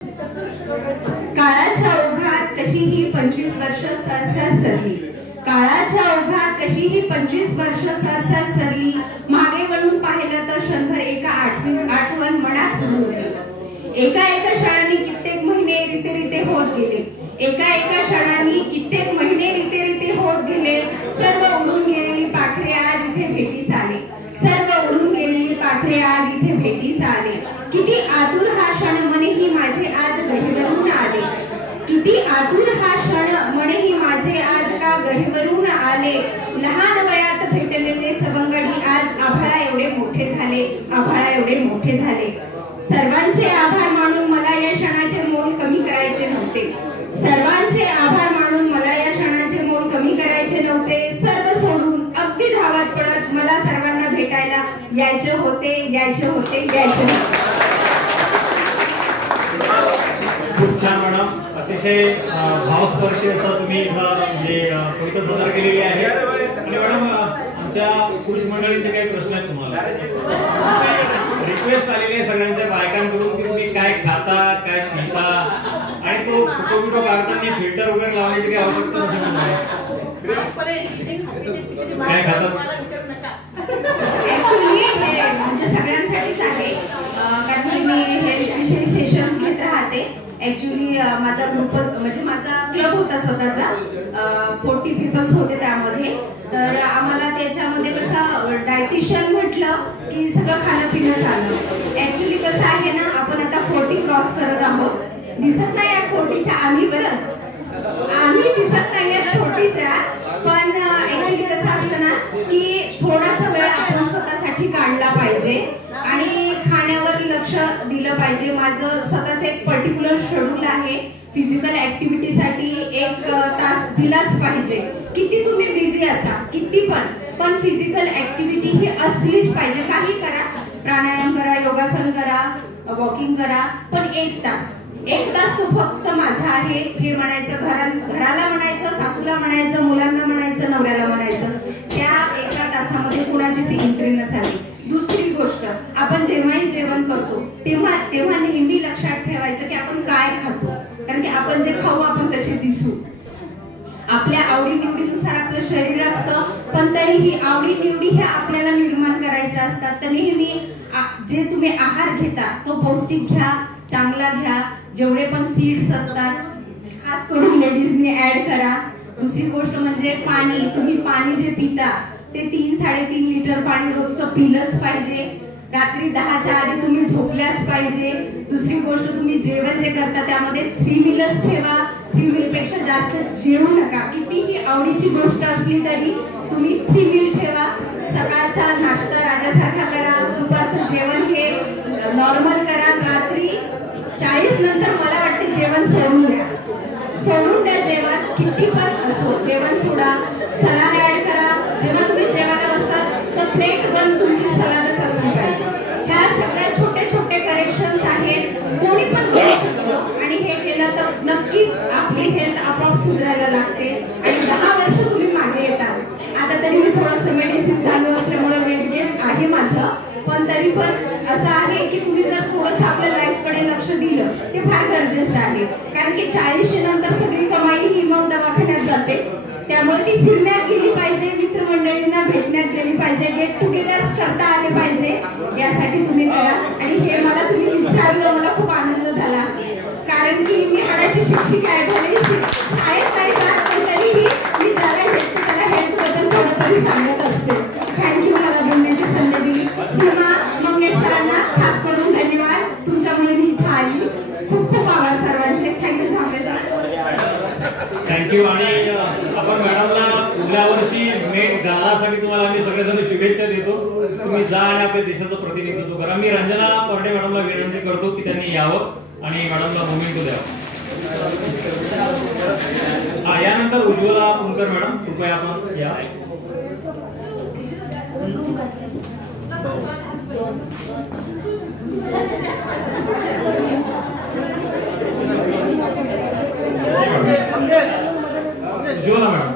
काळाच्या ओघात कशीही 25 वर्ष सरसर सरली, काळाच्या ओघात कशीही 25 वर्ष सरसर सरली, मागे वळून पाहिलं तर क्षणभर एका आठवण मनात रुळली। एका एका क्षणांनी कित्येक महिने रिते होत गेले, एका एका क्षणांनी कित्येक महिने रिते होत गेले। सर्व उडून गेलेली पाखरे आज इथे भेटीस आले, सर्व उडून गेलेली पाखरे आज इथे भेटीस आले। किती आतुर हा क्षण मनेही माझे आज गहिवरून आले, किती आतुर हा क्षण मनेही माझे आज का गहिवरून आले। लहान वयात भेटलेले सवंगडी आज आभाळा एवढे मोठे झाले, आभाळा एवढे मोठे झाले। सर्वांचे आभार मानून मला या क्षणाचे मोल कमी करायचे नव्हते, सर्वांचे आभार मानून मला या क्षणाचे मोल कमी करायचे नव्हते। सर्व सोडून अगदी धावत पडत मला सर्वांना भेटायला यायचे होते, यायचे होते, यायचे होते। खूप छान मॅडम, अतिशय भावस्पर्शी असं तुम्ही कविता सादर केलेली आहे। आणि मॅडम, आमच्या पुरुष मंडळींचे काही प्रश्न आहेत तुम्हाला, रिक्वेस्ट आलेली आहे सगळ्यांच्या बायकांकडून की तुम्ही काय खाता, काय पिता, आणि तो फोटो काढताना फिल्टर वगैरे लावण्याची काही आवश्यकता नसेल। काय खाता? ऍक्च्युअली हे म्हणजे सगळ्यांसाठीच आहे, कारण मी हेल्थ विषयी सेशन्स घेत राहते। ऍक्च्युअली माझा ग्रुप म्हणजे माझा क्लब होता स्वतःचा, 40 पीपल्स होते त्यामध्ये। तर आम्हाला त्याच्यामध्ये कसं डायटिशियन म्हटलं की सगळं खाणं पिणं झालं। ऍक्च्युअली कसं आहे ना, आपण आता 40 क्रॉस करत आहोत, दिसत नाही या 40च्या आम्ही, बरं आम्ही दिसत नाही या 40च्या, पण ऍक्च्युअली कसं असतं ना की थोडासा वेळ आपण स्वतःसाठी काढला पाहिजे आणि खाण्यावर लक्ष दिलं पाहिजे। माझं स्वतःच एक पर्टिक्युलर शेड्यूल आहे, फिजिकल ऍक्टिव्हिटीसाठी 1 तास दिलाच पाहिजे। किती तुम्ही बिझी असा, किती पण फिजिकल ऍक्टिव्हिटी ही असलीच पाहिजे। काही करा, प्राणायाम करा, योगासन करा, वॉकिंग करा, पण 1 तास तो फक्त माझा आहे हे म्हणायचं, घराला म्हणायचं, सासूला म्हणायचं, मुलांना म्हणायचं, नवऱ्याला म्हणायचं। त्या 1 तासामध्ये कुणाचीच एंट्री नसावी। दुसरी गोष्ट, आपण जेव्हाही जेवण करतो तेव्हा नेहमी लक्षात ठेवायचं की आपण काय खातो, कारण की आपण जे खाऊ आपण तसे दिसू। आपल्या आवडीनिवडीनुसार आपलं शरीर असतं, पण तरीही आवडीनिवडी हे आपल्याला निर्माण करायच्या असतात। तर नेहमी जे तुम्ही आहार घेता तो पौष्टिक घ्या, चांगला घ्या। जेवढे पण सीड्स असतात खास करून लेडीजनी ऍड करा। दुसरी गोष्ट म्हणजे पाणी, तुम्ही पाणी जे पिता ते 3-3.5 लिटर पाणी रोजचं पिलंच पाहिजे। रात्री 10च्या आधी तुम्ही झोपल्याच पाहिजे। दुसरी गोष्ट, तुम्ही जेवण जे करता त्यामध्ये 3 मील्स ठेवा, 3 मील पेक्षा जास्त जेवू नका। कितीही आवडीची गोष्ट असली तरी तुम्ही 3 मील ठेवा। सकाळचा नाश्ता राजासारखा करा, दुपारचं जेवण हे नॉर्मल करा, रात्री 40 नंतर मला वाटते जेवण सोडून द्या जेवण, किती पण असो जेवण सोडा। सलाड ऍड करा, जेव्हा तुम्ही जेवायला बसतात तर प्लेट बंद तुमची सलाडच असली पाहिजे। ह्या सगळ्या छोटे करेक्शन्स आहेत, कोणी पण करू शकतो आणि हे केलं तर नक्कीच आपली हेल्थ आपोआप सुधारायला लागते आणि 10 वर्ष तुम्ही मागे येतात। आता तरी मी थोडंसं मेडिसिन चालू असल्यामुळे वेट गेन आहे माझं, पण तरी पण असं आहे की तुम्ही जर थोडंसं आपल्या लाईफकडे लक्ष दिलं ते फार गरजेचं आहे, कारण की 40 नंतर सगळी कमाई ही मग दवाखान्यात जाते। त्यामुळे ती फिरण्यात गेली पाहिजे, मित्रमंडळींना भेटण्यात गेली पाहिजे, गेट टुगेदर्स करता आले पाहिजे, यासाठी तुम्ही करा। आणि हे मला तुम्ही विचारलं, मला खूप आनंद झाला, कारण की मी हाडाची शिक्षिका आहे, भले शाळेत नाही जात पण तरीही मी ज्याला भेटते त्याला हेल्थबद्दल थोडं तरी सांगत असते। थँक्यू मला बोलण्याची संधी दिली। सीमा मंगेश सरांना खास करून धन्यवाद, तुमच्यामुळे मी इथं आली। खूप आभार सर्वांचे। Thank you thank you. आणि आपण मॅडमला पुढल्या वर्षी मेट गालासाठी तुम्हाला आम्ही सगळेजण शुभेच्छा देतो। तुम्ही जा आणि आपल्या देशाचं प्रतिनिधित्व करा। मी रंजना परडे मॅडमला विनंती करतो की त्यांनी यावं आणि मॅडमला मोमेंटो द्यावं। यानंतर उज्ज्वला पुणकर मॅडम, कृपया आपण या। उज्ज्वला मॅडम,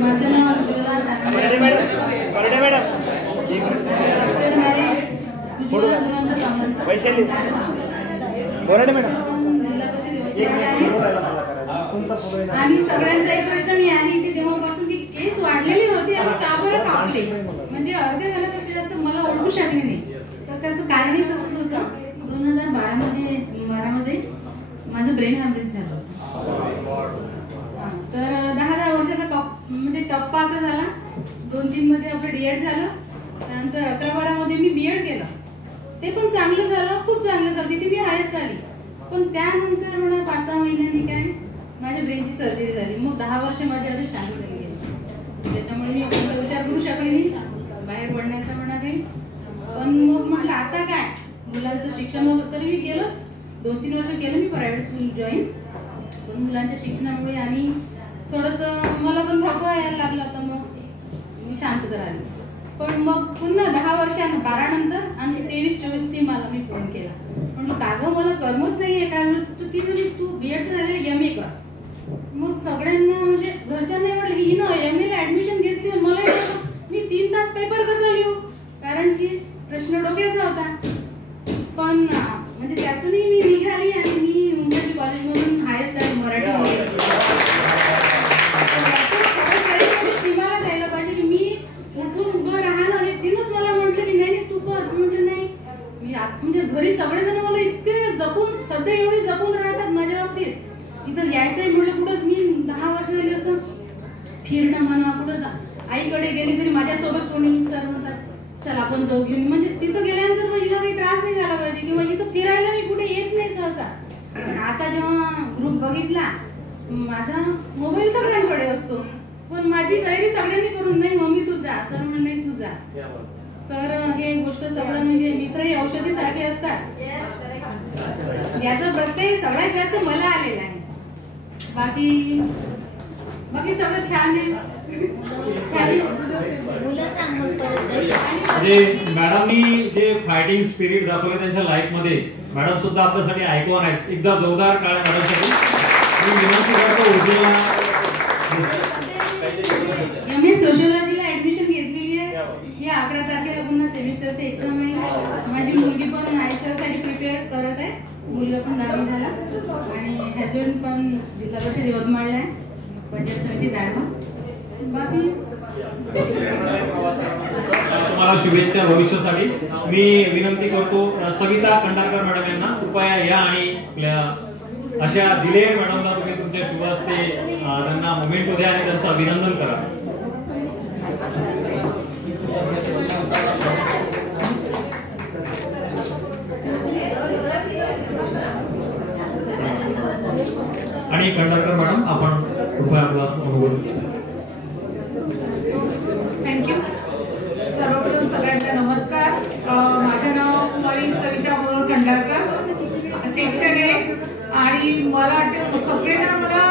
माझं नाव उज्ज्वला आणि सगळ्यांचा एक प्रश्न मी आली इथे तेव्हापासून की केस वाढलेली होती आणि का बरं कापले, म्हणजे अर्धे झाल्यापेक्षा जास्त मला ओळखू शकले नाही. तर त्याचं कारणही तसंच होतं. 2012 मध्ये माझं ब्रेन हॅमरेज झालं होतं. तर 10 वर्षाचा म्हणजे टप्पा असा झाला. 2-3 मध्ये आपलं डीएड झालं. त्यानंतर 11-12 मध्ये मी बीएड केलं. ते पण चांगलं झालं, खूप चांगलं झालं. तिथे मी हायस्ट आली. पण त्यानंतर मला 5-6 महिन्यांनी काय माझ्या ब्रेनची सर्जरी झाली. मग 10 वर्ष माझे असे शांत झाले गेले. त्याच्यामुळे मी कोणता विचार करू शकले नाही बाहेर पडण्याचा म्हणा काही. पण मग म्हटलं आता काय, मुलांचं शिक्षण वगैरे तरी मी केलं. 2-3 वर्ष केलं मी प्रायव्हेट स्कूल जॉईन. पण मुलांच्या शिक्षणामुळे आणि थोडंसं मला पण थकवा यायला लागला होता. मग मी शांतच राहिली. पण मग पुन्हा 10 वर्षांनी 12 नंतर आणि 23-24 मला मी फोन केला. म्हटलं का गं मला करमत नाहीये काय. ती म्हणजे तू बीएड झाले MA कर. मग सगळ्यांना म्हणजे घरच्यांना वाटलं ही ना MA ला ऍडमिशन घेतली. मला मी 3 तास पेपर कसा लिहू, कारण की प्रश्न डोक्याचा होता. पण म्हणजे त्यातूनही मी निघाली आणि मी मुंबई कॉलेजमधून हायस्ट आहे मराठी. सीमाला द्यायला पाहिजे की मी उठून उभं राहणं आणि तिनंच मला म्हटलं की नाही तू कर. म्हटलं नाही मी म्हणजे घरी सगळेजण मला इतके जपून सध्या एवढी जपून राहतात माझ्या बाबतीत. इथं यायचंय म्हटलं कुठं मी 10 वर्ष झाली असं फिरणं म्हणा कुठं आईकडे गेली तरी माझ्यासोबत कोणी सर म्हणतात चल आपण जाऊ घेऊन. म्हणजे तिथं गेल्यानंतर मग हिला काही त्रास नाही झाला पाहिजे किंवा इथं फिरायला मी कुठे येत नाही सहसा. आता जेव्हा ग्रुप बघितला माझा मोबाईल सगळ्यांकडे असतो. पण माझी तयारी सगळ्यांनी करून नाही मम्मी तू जा, सर म्हणून नाही तू जा. तर हे गोष्ट सगळं म्हणजे मित्र हे औषधी सारखे असतात. याचा प्रत्यय सगळ्यात जास्त मला आलेला आहे. बाकी सगळं छान आहे. म्हणजे मॅडमनी जे फायटिंग स्पिरिट दाखवलं त्यांच्या लाईफ मध्ये, मॅडम सुद्धा आपल्यासाठी आयकॉन आहेत. एकदा जोरदार काळ मॅडमसाठी. MA सोशियोलॉजीला ऍडमिशन घेतलेली आहे. या 11 तारखेला पुन्हा सेमिस्टरची एक्झाम आहे. माझी मुलगी पण ISR साठी प्रिपेअर करत आहे. मुलगा पण 10वी झाला आणि हजबंड पण जिल्हा परिषद यवतमाळला आहे, पंचायत समिती दारवा. बाकी तुम्हाला शुभेच्छा भविष्यासाठी. मी विनंती करतो सविता खंडारकर मॅडम यांना कृपया या आणि आपल्या अशा दिलेर मॅडमला तुम्ही तुमच्या शुभ हस्ते त्यांना मोमेंटो द्या आणि त्यांचं अभिनंदन करा. आणि खंडारकर मॅडम आपण कृपया आपला अनुभव. थँक्यू. सर्वप्रथम सगळ्यांना नमस्कार. माझं नाव कुमारी सविता मनोहर खंडारकर, सेक्शन 1. आणि मला वाटतं सगळेजण मला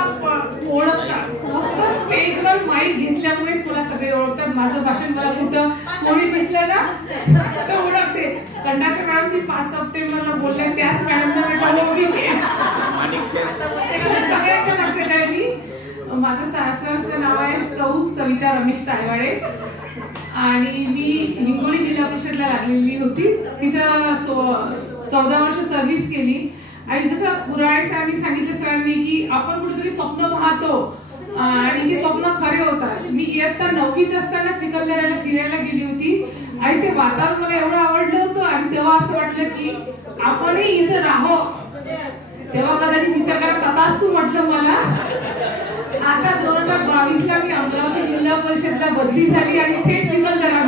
ओळखतात. फक्त स्टेजवर माईक घेतल्यामुळेच मला सगळे ओळखतात. माझं भाषण मला कुठं कोणी दिसलं ना तर ओळखते. खंडारकर मॅडम ती 5 सप्टेंबरला बोलल्या त्याच मॅडमला मी सगळ्यांच्या लक्षात आहे. मी माझं सासरचं नाव आहे सौ सविता रमेश तायवाडे आणि मी हिंगोली जिल्हा परिषदला लागलेली होती. तिथं 14 वर्ष सर्व्हिस केली. आणि जसं पुराणे सरांनी सांगितलं सरांनी की आपण कुठेतरी स्वप्न पाहतो आणि ते स्वप्न खरे होतात. मी इयत्ता 9वीत असताना चिखलदऱ्याला फिरायला गेली होती आणि ते वातावरण मला एवढं आवडलं होतं आणि तेव्हा असं वाटलं की आपणही इथं राहो. तेव्हा कदाचित निसर्गाला तथास्तु म्हटलं मला. आता 2022ला मी अमरावती जिल्हा परिषदला बदली झाली आणि थेट चिखलदरा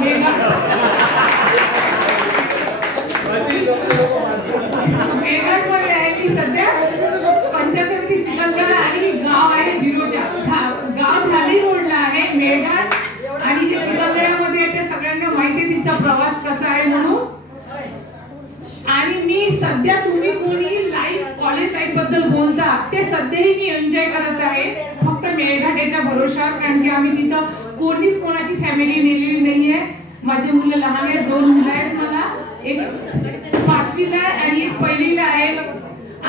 मेळघाटमध्ये आहे मी सध्या. पंचायत समिती चिखलदरा आणि गाव आहे बिरोजा. गाव ढाली रोडला आहे मेळघाट. आणि जे चिखलदऱ्यामध्ये आहे ते सगळ्यांना माहिती आहे तिचा प्रवास कसा आहे म्हणून. आणि मी सध्या तुम्ही कोणी लाईफ कॉलेज लाईफ बद्दल बोलता ते सध्याही मी एन्जॉय करत आहे. फक्त मेळघाटाच्या भरोशावर, कारण की आम्ही तिथं कोणीच कोणाची फॅमिली नेलेली नाहीये. माझे मुलं लहान आहेत. 2 मुलं आहेत मला. एक 5वीला आहे आणि एक 1लीला आहे.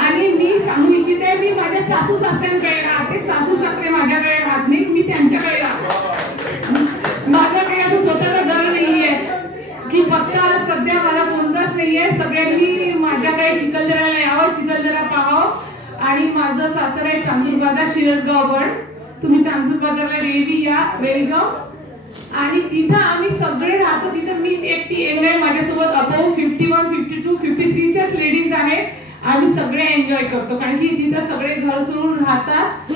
आणि मी सांगू इच्छिते मी माझ्या सासू सासऱ्यांकडे राहते. सासू सासरे माझ्याकडे राहत नाही, मी त्यांच्याकडे राहते. माझं काही असं स्वतःचं घर नाहीये की फक्त सध्या मला कोणताच नाहीये. सगळ्यांनी माझ्याकडे चिखलदऱ्याला यावं, चिखलदरा पाहावं. आणि माझं सासर आहे चांदूर बाजार, शिरसगाव गड. तुम्ही चांदूर बाजारला रेडी या, वेलकम. आणि तिथं आम्ही सगळे राहतो. तिथं मीच एकटी येणार आहे, माझ्यासोबत अबाव 51, 52, 53च्याच लेडीज आहेत. आम्ही सगळे एन्जॉय करतो कारण की तिथं सगळे घर सोडून राहतात.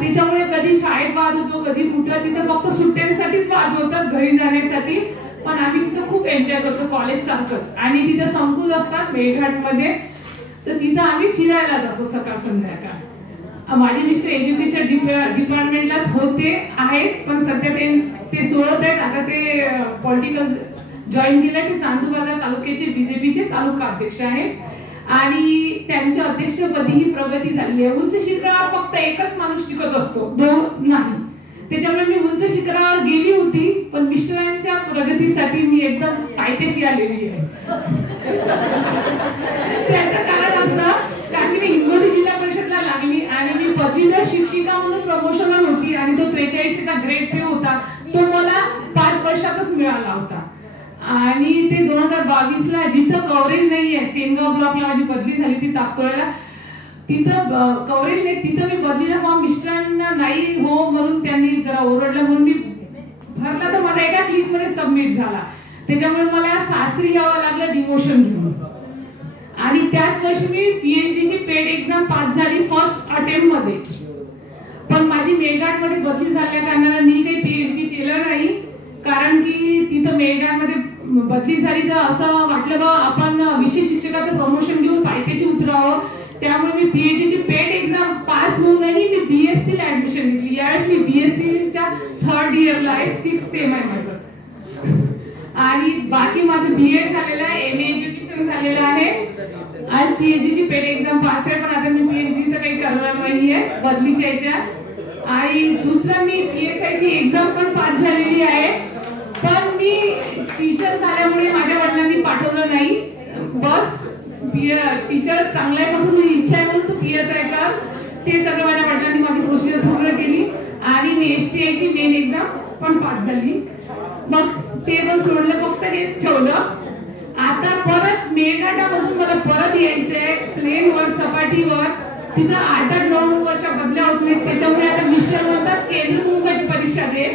त्याच्यामुळे कधी शाळेत वाद होतो, कधी कुठं. तिथं फक्त सुट्ट्यांसाठीच वाद होतात, घरी जाण्यासाठी. पण आम्ही तिथं खूप एन्जॉय करतो, कॉलेज सारखंच. आणि तिथं संकुल असतात मेळघाटमध्ये, तर तिथं आम्ही फिरायला जातो सकाळ संध्याकाळ. माझे मिस्टर एज्युकेशन डिपार्टमेंटलाच होते आहेत, पण सध्या ते सोडत आहेत. आता ते पॉलिटिकल जॉईन केलंय. ते चांदूर बाजार तालुक्याचे बीजेपीचे तालुका अध्यक्ष आहेत. आणि त्यांच्या अध्यक्षपदी ही प्रगती झाली आहे. उंच शिखरावर फक्त एकच माणूस टिकत असतो, दोन नाही. त्याच्यामुळे मी उंच शिखरावर गेली होती, पण मिस्टरांच्या प्रगतीसाठी मी एकदम पायथ्याशी आलेली आहे. त्याचं कारण असतं कारण की मी हिंगोली जिल्हा परिषदला लागली आणि मी पदवीधर शिक्षिका म्हणून प्रमोशनर होती. आणि तो 43चा ग्रेड पे होता, तो मला 5 वर्षातच मिळाला होता. आणि ते 2022ला जिथं कव्हरेज नाहीये, सेनगाव ब्लॉकला माझी बदली झाली होती तापतोळ्याला. तिथं कव्हरेज नाही, तिथं मी बदलीला फॉर्म मिस्टरांना नाही हो म्हणून त्यांनी जरा ओरडलं म्हणून मी भरला, तर माझा एका क्लिक मध्ये सबमिट झाला. त्याच्यामुळे मला सासरी यावं लागलं डिमोशन घेऊन. आणि त्याच वर्षी मी पीएचडी ची पेड एक्झाम पास झाली फर्स्ट अटेम्प्ट मध्ये. पण माझी मेळघाट मध्ये बदली झाल्या कारणाने मी काही पीएचडी केलं नाही. कारण की तिथं मेळघाट मध्ये बदली झाली तर असं वाटलं बा आपण विशेष शिक्षकाचं प्रमोशन घेऊन पायथ्याशी उतरावं. त्यामुळे मी पीएचडी ची पेड एक्झाम पास होऊनही मी बीएससी ला ऍडमिशन घेतली. यावेळेस मी बीएससी च्या 3rd इयरला आहे, 6th सेम आहे माझं. आणि बाकी माझं बीएड झालेलं आहे, एमए एज्युकेशन झालेलं आहे. आज पीएचडी ची पेड एक्झाम पास आहे, पण आता मी पीएचडी तर काही करणार नाहीये बदलीच्या याच्यात. आणि दुसरं मी पीएसआय ची एक्झाम पण पास झालेली आहे. पण मी टीचर झाल्यामुळे माझ्या वडिलांनी पाठवलं नाही. बस टीचर चांगला आहे, पण तुझी इच्छा आहे म्हणून तू पीएसआय कर. ते सगळं माझ्या वडिलांनी माझी प्रोसिजर पूर्ण केली. आणि मी एसटीआय ची मेन एक्झाम पण पास झाली. मग ते पण सोडलं, फक्त हेच ठेवलं. आता परत मेळघाटामधून मला परत यायचंय प्लेनवर, सपाटीवर. तिथं 8-9 वर्ष बदल्या होत नाही. त्याच्यामुळे आता मिस्टर म्हणतात केंद्र मुंबईची परीक्षा दे.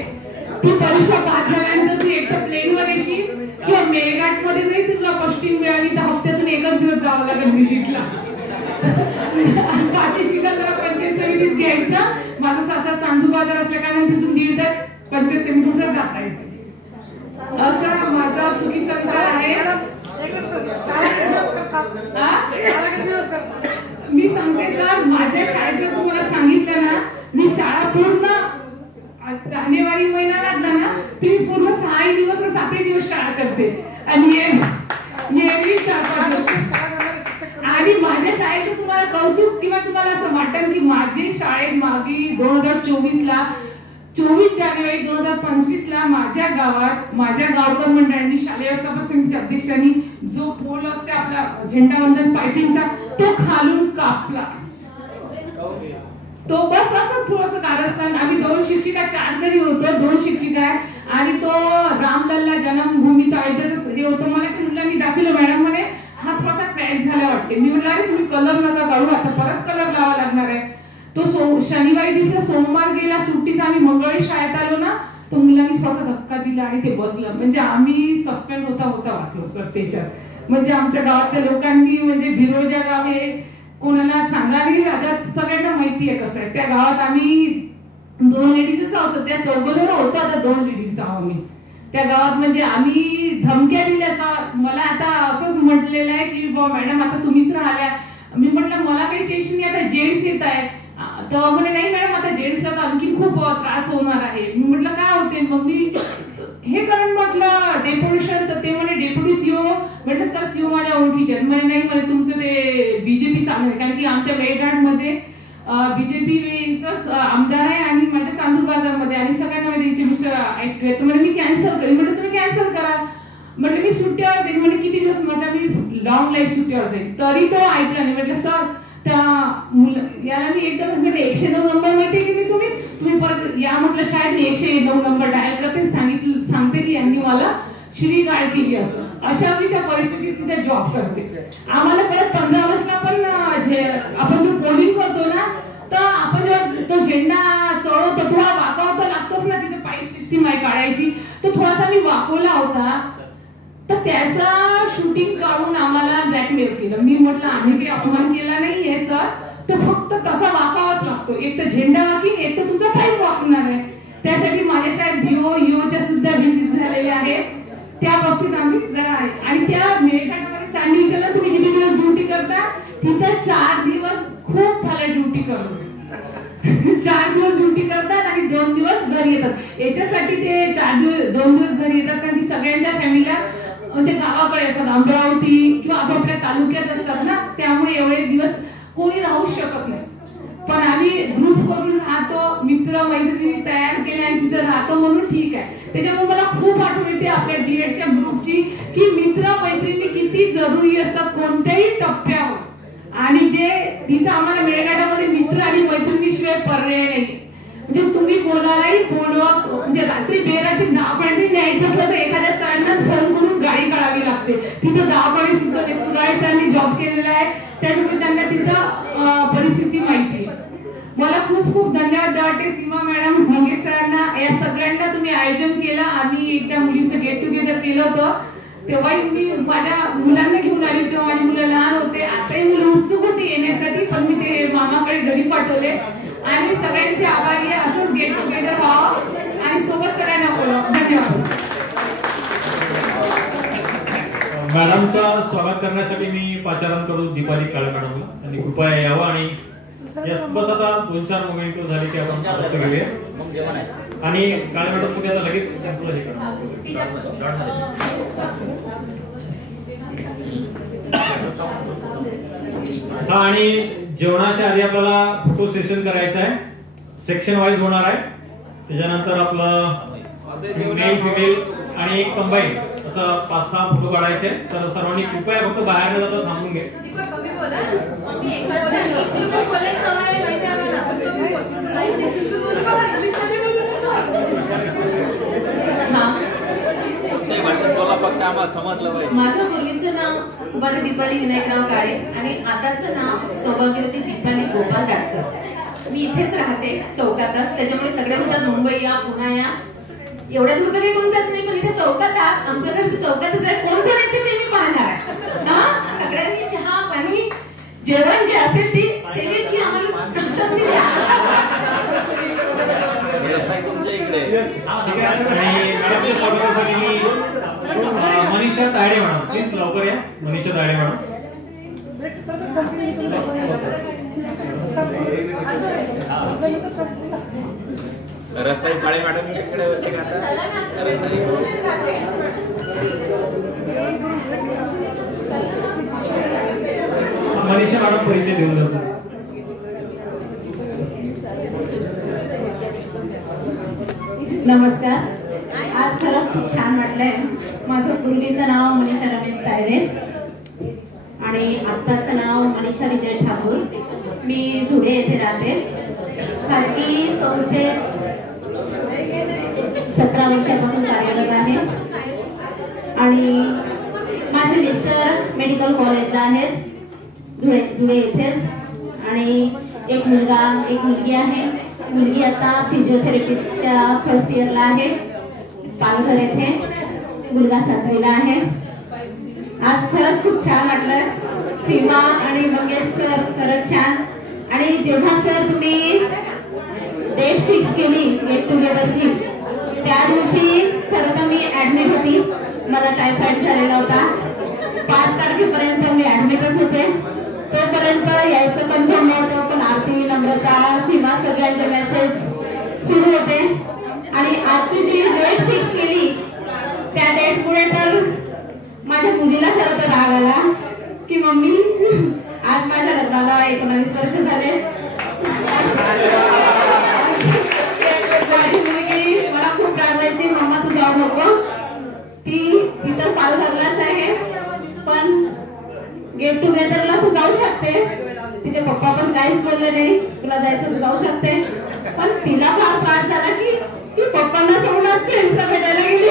ती परीक्षा पास झाल्यानंतर तू एकतर प्लेनवर येशील किंवा मेळघाट मध्ये जरी तुला पोस्टिंग मिळाली तर हप्त्यातून एकच दिवस जावं लागेल व्हिजिटला. बाकी चिखलदरा पंचायत समितीत घ्यायचं. माझा सासरा चांदूर बाजार असल्या कारण तिथून दीड पंचायत समितीला जाता येते. असा माझा सुखी संसार आहे. मी सांगते सर, माझ्या शाळेचं तुम्हाला सांगितलं ना, मी शाळा पूर्ण जानेवारी महिना लागला ना, ती पूर्ण 6 दिवस ना 7 दिवस शाळा करते. आणि येरी 4-5 लोक. आणि माझ्या शाळेचं तुम्हाला कौतुक किंवा तुम्हाला असं वाटेल की माझी शाळेत मागे 2024ला 24 जानेवारी 2025ला माझ्या गावात माझ्या गावकर मंडळांनी, शालेय सभा समितीच्या अध्यक्षांनी जो पोल असते आपला झेंडावंदन पायटिंगचा, तो खालून कापला. तो बस असं थोडंसं कारस्थान. आम्ही 2 शिक्षिका 4 जणी होतो, 2 शिक्षिका. आणि तो रामलल्ला जन्मभूमीचा अयोध्येचं हे होतं. मला ते मुलांनी दाखवलं, मॅडम म्हणे हा थोडासा क्रॅक झाला वाटते. मी म्हटलं अरे तुम्ही कलर नका काढू, आता परत कलर लावा लागणार आहे. तो शनिवारी दिसला, सोमवार गेला सुट्टीचा. आम्ही मंगळवारी शाळेत आलो ना, तो मुलांनी थोडासा धक्का दिला आणि ते बसलं. म्हणजे आम्ही सस्पेंड होता वाचलो सर त्याच्यात. म्हणजे आमच्या गावातल्या लोकांनी, म्हणजे भिरोजा गाव हे कोणाला सांगायला नाही लागत, सगळ्यांना माहिती आहे कसं आहे. त्या गावात आम्ही 2 लेडीजच आहोत, सध्या 4 जण होतो, आता 2 लेडीज आहोत आम्ही त्या गावात. म्हणजे आम्ही धमक्या दिल्या. मला आता असंच म्हटलेलं आहे की मॅडम आता तुम्हीच राहिल्या. मी म्हटलं मला काही टेन्शन नाही, आता जेंट्स येत आहे. तर म्हणे नाही मॅडम आता जेंट्सला तर आणखी खूप त्रास होणार आहे. मी म्हटलं काय होते. मग मी हे कारण म्हटलं डेप्युटेशन, तर ते म्हणे डेप्युटी सीओ. म्हटलं सर सीओ माझ्या ओळखीचे आहेत. म्हणे नाही म्हणे तुमचं ते बीजेपी सांगणार, कारण की आमच्या मेळघाट मध्ये बीजेपीच आमदार आहे आणि माझ्या चांदूर बाजार मध्ये आणि सगळ्यांना त्यांचे मिस्टर ऍक्टिव्ह आहेत. म्हणजे मी कॅन्सल करेन. म्हटलं तुम्ही कॅन्सल करा. म्हटलं मी सुट्टीवर जाईन. म्हणजे किती दिवस. म्हटलं मी लॉंग लाईफ सुट्टीवर जाईन. तरी तो ऐकला नाही. म्हटलं सर त्या याला मी एकदा म्हटलं 109 नंबर माहिती की तुम्ही परत या. म्हटलं शाळेत मी 109 नंबर डायल करते, सांगते की यांनी मला शिवीगाळ केली असं. अशा मी त्या परिस्थितीत तिथे जॉब करते. आम्हाला परत 15 ऑगस्टला पण आपण जो पोलिंग करतो ना, तर आपण जेव्हा तो झेंडा चढवतो थोडा वाकावता लागतोच ना, तिथे पाईप सिस्टीम आहे काढायची, तो थोडासा मी वाकवला होता. तर त्याचा शूटिंग काढून आम्हाला ब्लॅकमेल केलं. मी म्हटलं आम्ही काही अपमान केला नाहीये सर, तो फक्त तसा वाकावाच लागतो. एक तर झेंडा वाकीन, एक तर तुमचा पाईप वाकणार आहे. त्यासाठी माझ्या शाळेत ईओच्या सुद्धा व्हिजिट झालेल्या आहेत. त्या बाबतीत आम्ही जरा आहे. आणि त्या मेळघाटामध्ये सांगली विचारलं तुम्ही किती दिवस ड्युटी करता, तिथं 4 दिवस खूप झाले ड्युटी करून. 4 दिवस ड्युटी करतात आणि 2 दिवस घरी येतात. याच्यासाठी ते 2 दिवस घरी येतात कारण की सगळ्यांच्या फॅमिलीला म्हणजे गावाकडे असतात, अमरावती किंवा आपापल्या तालुक्यात असतात ना, त्यामुळे एवढे दिवस कोणी राहू शकत नाही. पण आम्ही ग्रुप करून राहतो, मित्र मैत्रिणी तयार केले आणि तिथं राहतो म्हणून ठीक आहे. त्याच्यामुळे मला खूप आठवण येते आपल्या डीएडच्या ग्रुपची की मित्र मैत्रिणी किती जरुरी असतात कोणत्याही टप्प्यावर. आणि जे तिथं आम्हाला मेळघाटामध्ये मित्र आणि मैत्रिणीशिवाय पर्याय नाही. म्हणजे तुम्ही कोणालाही बोलवत म्हणजे रात्री बेरात्री दवाखान्यात न्यायचं असलं तर एखाद्या सरांनाच फोन करून गाडी काढावी लागते. तिथं दवाखाने सुद्धा सरांनी जॉब केलेला आहे, त्याच्यामुळे त्यांना तिथं परिस्थिती माहिती आहे. मला खूप खूप धन्यवाद वाटते सीमा मॅडम, मंगेश सरांना, या सगळ्यांना तुम्ही आयोजन केलं. आम्ही त्या मुलींचं गेट टुगेदर केलं होतं, तेव्हाही मी माझ्या मुलांना घेऊन आली, तेव्हा माझी मुलं लहान होते. आताही मुलं उत्सुक होती येण्यासाठी, पण मी ते मामाकडे घरी पाठवले. आणि सगळ्यांचे आभारी आहे. असंच गेट टुगेदर व्हावं आणि सोबत सगळ्यांना बोलावं. धन्यवाद. मॅडमचं स्वागत करण्यासाठी मी पाचारण करू दीपाली काळे मॅडमला. त्यांनी कृपया यावं आणि यस बस आता 2-4 मोमेंट झाली की आपण स्पष्ट केले आणि काळे मॅडम पुढे आता लगेच हा. आणि जेवणाच्या आधी आपल्याला फोटो सेशन करायचं आहे, सेक्शन वाईज होणार आहे. त्याच्यानंतर आपलं मेल फिमेल आणि एक कंबाईन असं 5-6 फोटो काढायचे. तर सर्वांनी कृपया फक्त बाहेर न जाता थांबून घे. माझं मुलीचं नाव कुमारी दीपाली विनायकराव काळे आणि आताचं नाव सौभाग्यवती दीपाली गोपाल डाटकर. मी इथेच राहते चौकातच, त्याच्यामुळे सगळे म्हणतात मुंबई या पुन्हा या, एवढ्या दूर तर काही कोण जात नाही, पण इथे चौकात आमचं घर चौकातच आहे. कोण कोण येते ते मी पाहणार आहे ना. सगळ्यांनी चहा पाणी जेवण जे असेल ती सेवेची आम्हाला संधी द्या. मनीषा तायडे मॅडम प्लीज लवकर या. मनीषा तायडे मॅडम. रसाई काळे मॅडम इकडे होते का मनीषा मॅडम परिचय देऊन जातो. नमस्कार. आज खरंच खूप छान वाटलंय. माझं पूर्वीचं नाव मनीषा रमेश तायडे आणि आत्ताचं नाव मनीषा विजय ठाकूर. मी धुळे येथे राहते. खाजगी संस्थेत 17 वर्षापासून कार्यरत आहे आणि माझे मिस्टर मेडिकल कॉलेजला आहेत धुळे येथेच. आणि एक मुलगा एक मुलगी आहे. मुलगी आता फिजिओथेरपिस्टच्या फर्स्ट इयरला आहे पालघर येथे. मुलगा 7वीला आहे. आज खरंच खूप छान वाटलं. सीमा आणि मंगेश सर खरंच छान. आणि जेव्हा सर तुम्ही डेट फिक्स केली गेट टुगेदरची, त्या दिवशी खरं तर मी ऍडमिट होती. मला टायफॉइड झालेला होता. 5 तारखेपर्यंत मी ऍडमिटच होते. तोपर्यंत यायचं कन्फर्म नव्हतं, पण आरती नम्रता सीमा सगळ्यांचे मेसेज सुरू होते. आणि आजची जी डेट फिक्स केली त्या डेटमुळे तर माझ्या मुलीला खरं तर राग आला की मम्मी आज माझ्या लग्नाला 19 वर्ष झाले. माझी मुलगी मला खूप रागवायची, मम्मा तू जाऊ नको. ती तर पालघरलाच आहे, पण गेट टुगेदरला तू जाऊ शकते. तिचे पप्पा पण काहीच बोलले नाही, तुला जायचं तू जाऊ शकते. पण तिला फार त्रास झाला की पप्पांना सोडूनच फ्रेंड्सला भेटायला गेली.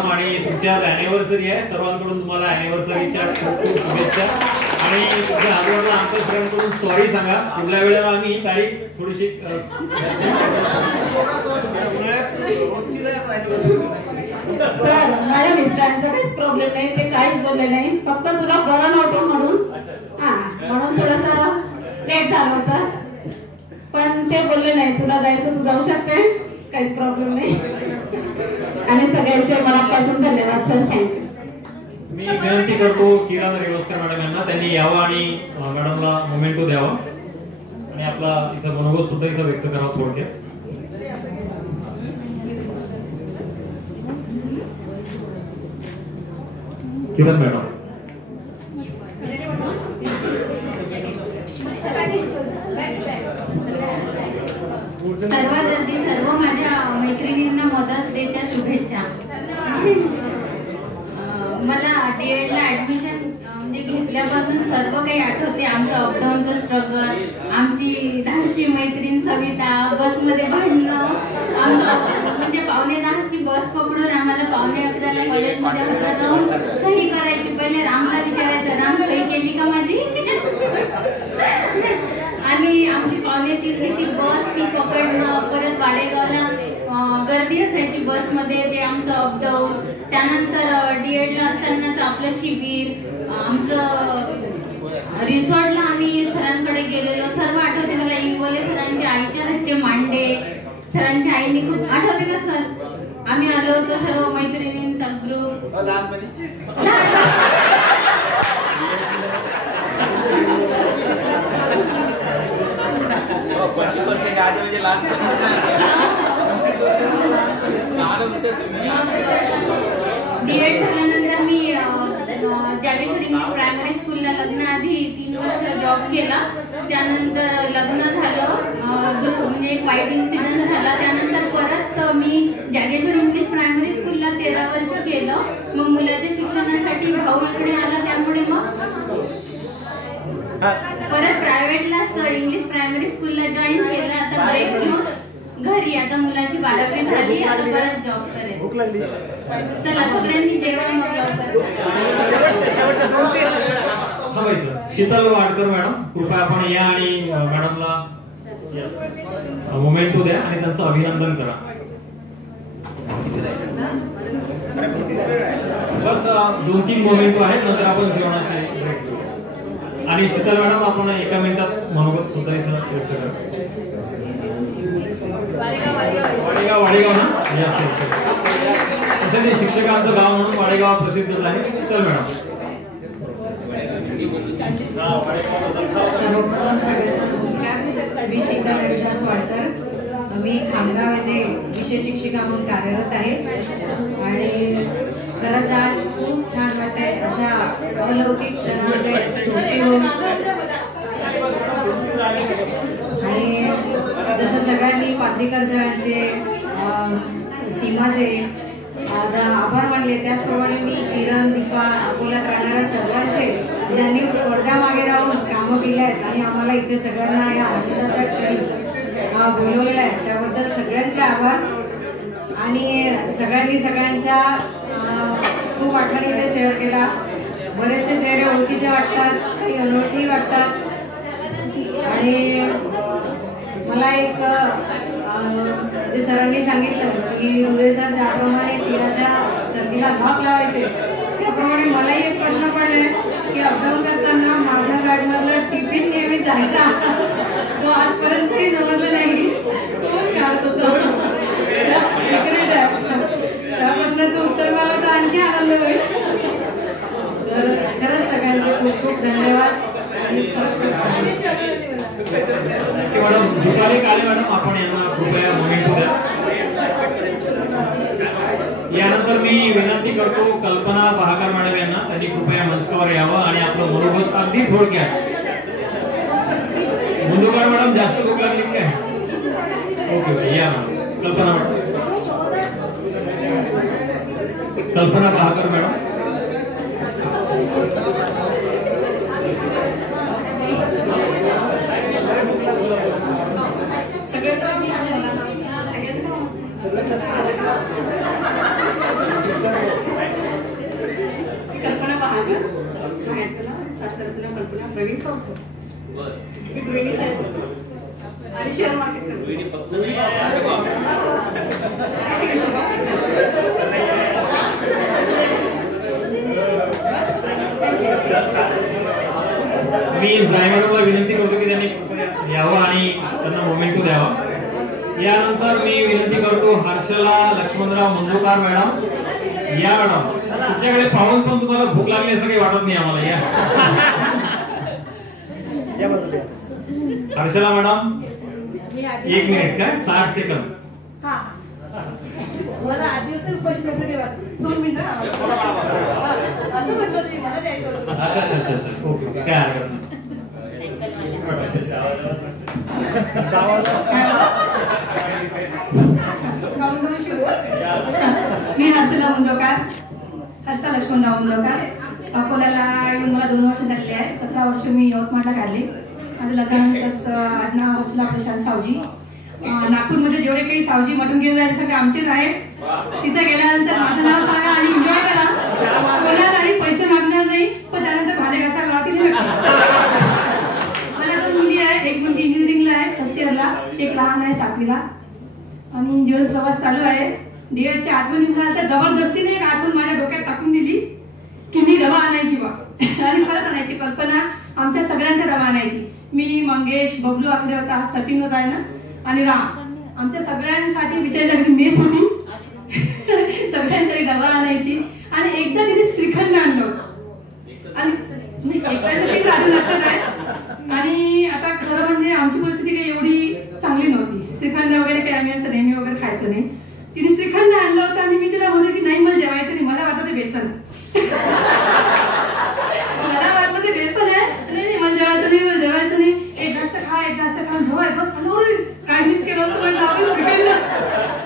मॅडम आणि तुमच्या अॅनिव्हर्सरी आहे, सर्वांकडून तुम्हाला अॅनिव्हर्सरीच्या खूप खूप शुभेच्छा आणि तुमच्या आजूबाजूला आमच्या सगळ्यांकडून सॉरी सांगा. पुढल्या वेळेला आम्ही ही तारीख थोडीशी सर माझ्या मिस्टरांचा काहीच प्रॉब्लेम नाही, ते काहीच बोलले नाही, फक्त तुला बरं नव्हतं म्हणून म्हणून थोडंसं लेट झालं होतं, पण ते बोलले नाही तुला जायचं तू जाऊ शकते, काहीच प्रॉब्लेम नाही. आणि सगळ्यांचे मनापासून धन्यवाद सर, थँक्यू. मी विनंती करतो किरण रेवस्कर मॅडम यांना त्यांनी यावं आणि मॅडमला मोमेंटो द्यावा आणि आपला इथं मनोगत सुद्धा इथं व्यक्त करावं थोडक्यात. किरण मॅडम. सर्वात आधी सर्व माझ्या मैत्रिणींना मदर्स डेच्या शुभेच्छा. मला DED ला ऍडमिशन म्हणजे घेतल्यापासून सर्व काही आठवते, आमचं अपडाऊनचं स्ट्रगल, आमची धाडशी मैत्रीण सविता, बसमध्ये भांडणं, आमचं म्हणजे 9:45ची बस पकडून आम्हाला 11:45ला कॉलेजमध्ये हजर राहून सही करायची. पहिले रामला विचारायचं, राम सही केली का माझी? आणि आमची 2:45ची ती बस ती पकडणं, परत वाडेगावला गर्दी असायची बसमध्ये, ते आमचं अपडाऊन. त्यानंतर DED ला असतानाच आपलं शिबिर, आमचं रिसॉर्टला आम्ही सरांकडे गेलेलो, सर्व आठवते मला. इंगोले सरांच्या आईच्या हातचे मांडे, सरांच्या आईने खूप आठवते का सर? आम्ही आलो होतो सर्व मैत्रिणींचा ग्रुप. DED झाल्यानंतर मी जागेश्वर इंग्लिश प्रायमरी स्कूलला लग्नाआधी 3 वर्ष जॉब केला. त्यानंतर लग्न झालं, म्हणजे एक वाईट इन्सिडेंट झाला. त्यानंतर परत मी जागेश्वर इंग्लिश प्रायमरी स्कूलला 13 वर्ष केलं. मग मुलाच्या शिक्षणासाठी भाऊ इकडे आला, त्यामुळे मग परत प्रायव्हेटला इंग्लिश प्रायमरी स्कूलला जॉईन केलं. आता ब्रेक घेऊन घरी, आता मुलाची 12वी झाली, आता परत जॉब करेल. चला सगळ्यांनी जेवण मग लवकर. शीतल वाडकर मॅडम, कृपया आपण या आणि मॅडमला मोमेंटो द्या आणि त्यांचं अभिनंदन करा. बस 2-3 मोमेंटो आहेत, नंतर आपण जेवणाचे ब्रेक घेऊ. आणि शीतल मॅडम आपण 1 मिनिटात मनोगत सुद्धा इथं व्यक्त करा. वाडेगाव ना, तसं शिक्षकांचं गाव म्हणून वाडेगाव प्रसिद्धच आहे. शीतल मॅडम. सर्वप्रथम सगळ्यांना नमस्कार. मी शीतल हरिदास वाडकर, मी खामगाव येथे विषय शिक्षिका म्हणून कार्यरत आहे आणि खरंच आज खूप छान वाटतंय अशा अलौकिक क्षणाचे सुट्टी होऊन. आणि जसं सगळ्यांनी पात्रीकर सरांचे, सीमाचे आभार मानले, त्याचप्रमाणे मी किरण, दीपा, अकोल्यात राहणाऱ्या सर्वांचे, ज्यांनी पडद्यामागे राहून कामं केली आहेत आणि आम्हाला इथे सगळ्यांना या आनंदाच्या क्षणी बोलवलेलं आहे, त्याबद्दल सगळ्यांचे आभार. आणि सगळ्यांनी सगळ्यांच्या खूप आठवणी इथे शेअर केला. बरेचसे चेहरे ओळखीचे वाटतात, काही अनोळखी वाटतात. आणि मला एक जे सरांनी सांगितलं की हृदय सर ज्याप्रमाणे तीराच्या सर्दीला लॉक लावायचे, त्याप्रमाणे मलाही एक प्रश्न पडले की अपडाऊन करताना माझ्या गार्डनरला टिफिन नेहमी जायचा, तो आजपर्यंतही समजला नाही, कोण काढतो तो सिक्रेट आहे. त्या प्रश्नाचं उत्तर मला तर आणखी आनंद होईल. तर खरंच सगळ्यांचे खूप खूप धन्यवाद. मॅडम दीपाली काळे मॅडम, आपण यांना कृपया मोमेंटो द्या. यानंतर मी विनंती करतो कल्पना बहाकर मॅडम यांना, त्यांनी कृपया मंचावर यावं आणि आपलं मनोगत अगदी थोडक्यात. मुंदुकर मॅडम जास्त भूक लागली काय? ओके, या कल्पना मॅडम. कल्पना बहाकर मॅडम. सगळ्यांना माहेरचं नाव सासरचं नाव कल्पना प्रवीण कौसर. मी गृहिणीच आहे आणि शेअर मार्केट करते. मी जायमॅडमला विनंती करतो की त्यांनी यावं आणि त्यांना मोमेंटो द्यावा. यानंतर मी विनंती करतो हर्षला लक्ष्मणराव मंजूकार मॅडम. या मॅडम, तुमच्याकडे पाहून पण तुम्हाला भूक लागली असं काही वाटत नाही आम्हाला. या हर्षला मॅडम 1 मिनिट काय 60 सेकंद. मला आदिवासी प्रश्न मध्ये 2 मिनिटं असं म्हणतो तुम्ही मला द्यायचं होतं. अच्छा ओके काय हरकत नाही. मी हर्षला मुंदोकार, हर्षा लक्ष्मणराव मुंदोकार. अकोल्याला येऊन मला 2 वर्ष झालेली आहे. 17 वर्ष मी यवतमाळला काढले. माझं लग्नानंतरच आडनाव हर्षला प्रशांत सावजी. नागपूरमध्ये जेवढे काही सावजी मटण घेऊन जायचे सगळे आमचेच आहे. तिथे गेल्यानंतर माझं नाव सांगा आणि एन्जॉय करा. कोणालाही पैसे मागणार नाही, पण त्यानंतर भाडे घासायला लावतील. मला 2 मुली आहेत. एक मुलगी इंजिनिअरिंगला आहे फर्स्ट इयरला, एक लहान आहे 7वीला. आणि जीवन प्रवास चालू आहे. डीएडची आठवणी म्हणाल तर जबरदस्तीने एक आठवण माझ्या डोक्यात टाकून दिली की मी रवा आणायची बा. आणि खरंच आणायची. कल्पना आमच्या सगळ्यांच्या रवा आणायची. मी, मंगेश, बबलू आखरे होता, सचिन होता ना, आणि राम. आमच्या सगळ्यांसाठी बिचारी मेस होती. सगळ्यांसाठी डबा आणायची. आणि एकदा तिने श्रीखंड आणलं होतं आणि लक्षात आहे. आणि आता खरं म्हणजे आमची परिस्थिती काही एवढी चांगली नव्हती. श्रीखंड वगैरे काही आम्ही असं नेहमी वगैरे खायचं नाही. तिने श्रीखंड आणलं होतं आणि मी तिला म्हणते की नाही मला जेवायचं नाही, मला वाटतं ते बेसन. मला वाटलं ते बेसन आहे. नाही मला जेवायचं नाही. एक जास्त खा जेव्हा बस खालो रे काय मिस केलं होतं म्हटलं आपण श्रीखंड.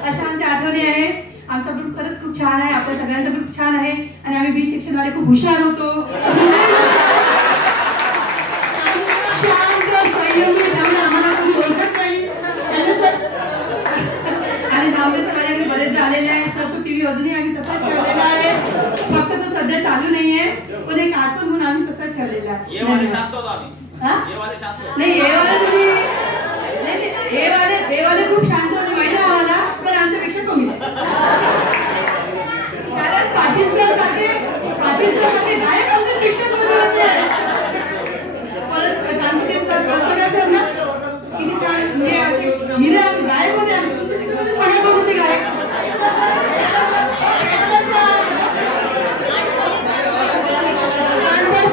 अशा आमच्या आठवणी आहे. आमचा ग्रुप खरंच खूप छान आहे. आपल्या सगळ्यांचा ग्रुप छान आहे. आणि आम्ही बी सेक्शन वाले खूप हुशार होतो. शांत संयमी, त्यामुळे आम्हाला कोणी ओळखत नाही. आणि धावले सर माझ्याकडे बरेचदा आलेले आहे. सर तो टीव्ही अजूनही आम्ही तसाच ठेवलेला आहे. फक्त तो सध्या चालू नाहीये, पण एक आठवण म्हणून आम्ही तसाच ठेवलेला आहे. नाही हे वाले तुम्ही हे वाले खूप शांत होते माहिती आहे आम्हाला, पण आमच्यापेक्षा कमी. कारण पाटील सर सारखे गायक आमच्या सेक्शन मध्ये होते. सर ना किती छान म्हणजे असे हिरे गायक होते. सगळे होते गायक.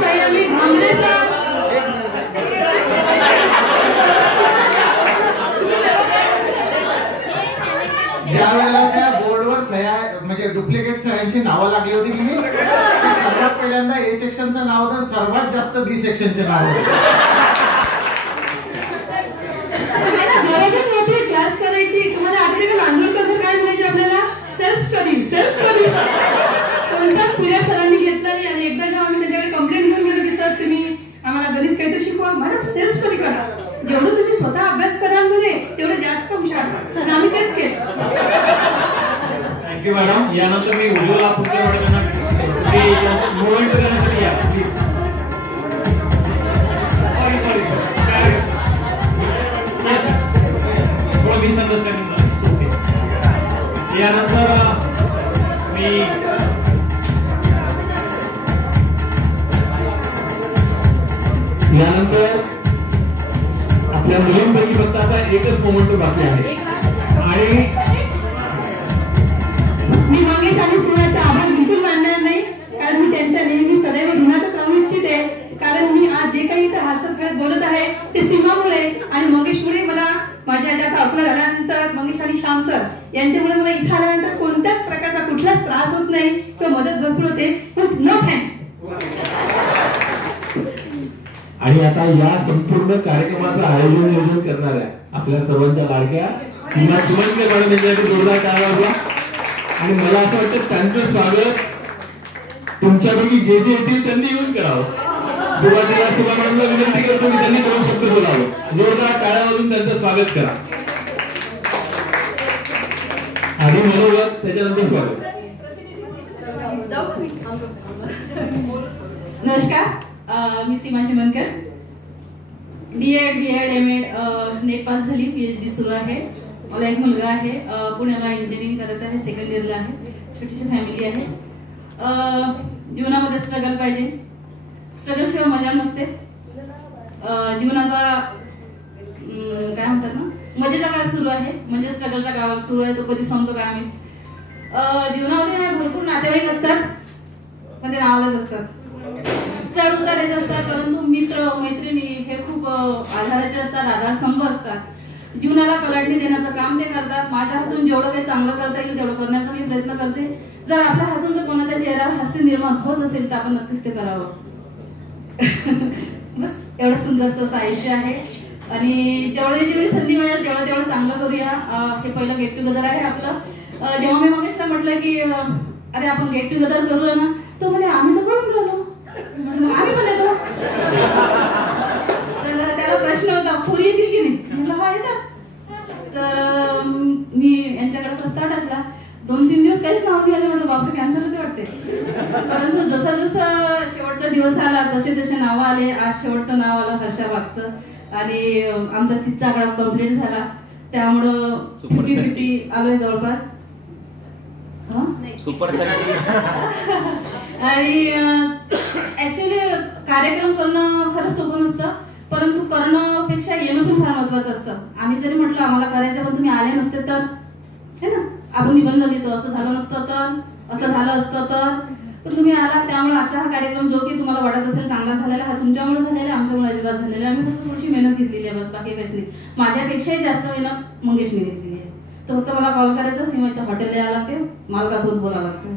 संयमी धामरे सर. ज्या वेळेला त्या बोर्डवर सह्या म्हणजे डुप्लिकेट सह्यांची नावं लागली होती की सर्वात पहिल्यांदा ए सेक्शनचं नाव होतं, सर्वात जास्त बी सेक्शनचे नाव होते. गरजच नव्हती क्लास करायची. तुम्हाला आठवते का नांदूरकर सर काय म्हणायचे आपल्याला? Self study. कोणताच पिरियड सरांनी घेतला नाही. आणि एकदा जेव्हा आम्ही त्याच्याकडे कंप्लेंट घेऊन गेलो की सर तुम्ही आम्हाला गणित काहीतरी शिकवा. मॅडम सेल्फ स्टडी करा. जेवढं तुम्ही स्वतः अभ्यास कराल म्हणे तेवढं जास्त हुशार. आम्ही तेच केलं. Thank you madam. यानंतर मी उज्ज्वला पुढे मॅडमांना मोमेंट देण्यासाठी या प्लीज. सॉरी थोडं मिसअंडरस्टँडिंग झाली. यानंतर मी आपल्या मुलींपैकी फक्त आता एकच मोमेंट बाकी आहे. आणि मी मंगेश आणि सिंहाचे आभार बिलकुल मानणार नाही. कारण मी त्यांच्या नेहमी सदैव ऋणातच राहू इच्छिते. कारण मी आज जे काही इथं हसत खेळत बोलत आहे ते सीमामुळे आणि मंगेशमुळे. मला माझ्या आता अकोला झाल्यानंतर मंगेश आणि श्याम सर यांच्यामुळे मला इथं आल्यानंतर कोणत्याच प्रकारचा कुठलाच त्रास होत नाही किंवा मदत भरपूर होते. No thanks. आणि आता या संपूर्ण कार्यक्रमाचं आयोजन करणाऱ्या आपल्या सर्वांच्या लाडक्या सीमा चिमणकर मॅडम यांच्यासाठी जोरदार टाळ्या वाजवा. आणि मला असं वाटतं त्यांचं स्वागत तुमच्यापैकी जे येतील त्यांनी येऊन करावं. सुरुवातीला सीमा मॅडमला विनंती करतो की त्यांनी 2 शब्द बोलावं. जोरदार टाळ्या वाजून त्यांचं स्वागत करा. आणि मनोगत त्याच्यानंतर स्वागत. नमस्कार, मी सीमा Chimankar. D.Ed, B.Ed, M.Ed net pass झाली, PhD सुरू आहे. मला एक मुलगा आहे, पुण्याला इंजिनिअरिंग करत आहे, सेकंड इयरला आहे. छोटीशी फॅमिली आहे. जीवनामध्ये स्ट्रगल पाहिजे, स्ट्रगल शिवाय मजा नसते. जीवनाचा काय म्हणतात ना, मजेचा काळ सुरू आहे, म्हणजे स्ट्रगलचा काळ सुरू आहे. तो कधी संपतो काय आम्ही. जीवनामध्ये भरपूर नातेवाईक असतात, पण ते नावालाच असतात. चढ उतार येत असतात, परंतु मित्र मैत्रिणी हे खूप आधाराचे असतात, आधारस्तंभ असतात. जीवनाला कलाटणी देण्याचं काम ते करतात. माझ्या हातून जेवढं काही चांगलं करता येईल तेवढं करण्याचा मी प्रयत्न करते. जर आपल्या हातून जर कोणाच्या चेहऱ्यावर हास्य निर्माण होत असेल तर आपण नक्कीच ते करावं. बस एवढं सुंदरसं असं आयुष्य आहे आणि जेवढी संधी मिळेल तेवढं चांगलं करूया. हे पहिलं गेट टुगेदर आहे आपलं. जेव्हा मी मगेशला म्हटलं की अरे आपण गेट टुगेदर करूया ना, तो म्हणे आम्ही तर करून राहिलो, आम्ही पण येतो. तर त्याला प्रश्न होता पुरी येतील की नाही, म्हटलं हा येतात. तर मी यांच्याकडे प्रस्ताव टाकला. 2-3 दिवस काहीच नाव नाही आलं. म्हटलं बापरे कॅन्सर होते वाटते. परंतु जसा शेवटचा दिवस आला तसे नावं आले. आज शेवटचं नाव आलं हर्षाबागचं आणि आमचा 30चा आकडा कम्प्लीट झाला. त्यामुळं 50-50 आलोय जवळपास. सुपर आणि ऍक्च्युली कार्यक्रम करणं खरंच सोपं नसतं, परंतु करणंपेक्षा येणं पण फार महत्वाचं असतं. आम्ही जरी म्हटलं आम्हाला करायचं पण तुम्ही आले नसते तर, है ना, आपण निबंध लिहितो, असं झालं नसतं तर, असं झालं असतं तर, पण तुम्ही आला. त्यामुळे आजचा हा कार्यक्रम जो की तुम्हाला वाटत असेल चांगला झालेला, हा तुमच्यामुळे झालेला, आमच्यामुळे अजिबात झालेला. आम्ही फक्त थोडीशी मेहनत घेतलेली आहे, बस बाकी काहीच नाही. माझ्यापेक्षाही जास्त मेहनत मंगेशने घेतलेली आहे. तो फक्त मला कॉल करायचा, सीमा इथं हॉटेलला यावं लागते, मालकासोबत बोलावं लागतं.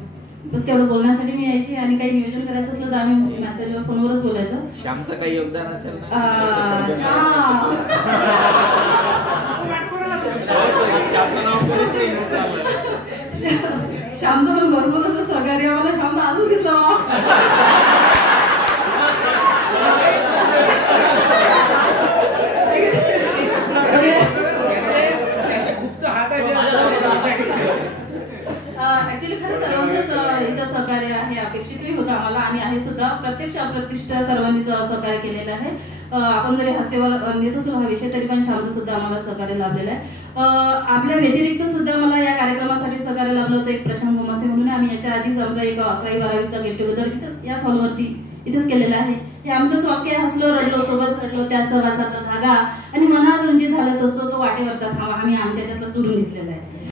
बस तेवढं बोलण्यासाठी मी यायची. आणि काही नियोजन करायचं असलं तर आम्ही मेसेजवर फोनवरच बोलायचं. श्यामचं काही योगदान असेल ना? श्यामचं पण भरपूर असं सहकार्य. मला श्याम तर अजून दिसलं. ऍक्च्युली खरं सर्वांचं इथं सहकार्य आहे, अपेक्षितही होतं आम्हाला आणि आहे सुद्धा. प्रत्यक्ष अप्रत्यक्ष सर्वांनीच सहकार्य केलेलं आहे. आपण जरी हास्यावर नेत असलो हा विषय तरी पण श्यामचं सुद्धा आम्हाला सहकार्य लाभलेलं आहे. आपल्या व्यतिरिक्त सुद्धा मला या कार्यक्रमासाठी सहकार्य लाभलं होतं एक प्रशांत गोमासे म्हणून. आम्ही याच्या आधीच आमचा एक 11वी-12वीचा गेट टुगेदर इथंच याच हॉलवरती इथंच केलेलं आहे. हे आमचंच वाक्य, हसलो रडलो सोबत घडलो त्या सहवासाचा धागा आणि मनात रंजित घालत असतो तो वाटेवरचा थांबा, आम्ही आमच्या याच्यातला चुरून घेतलेला आहे.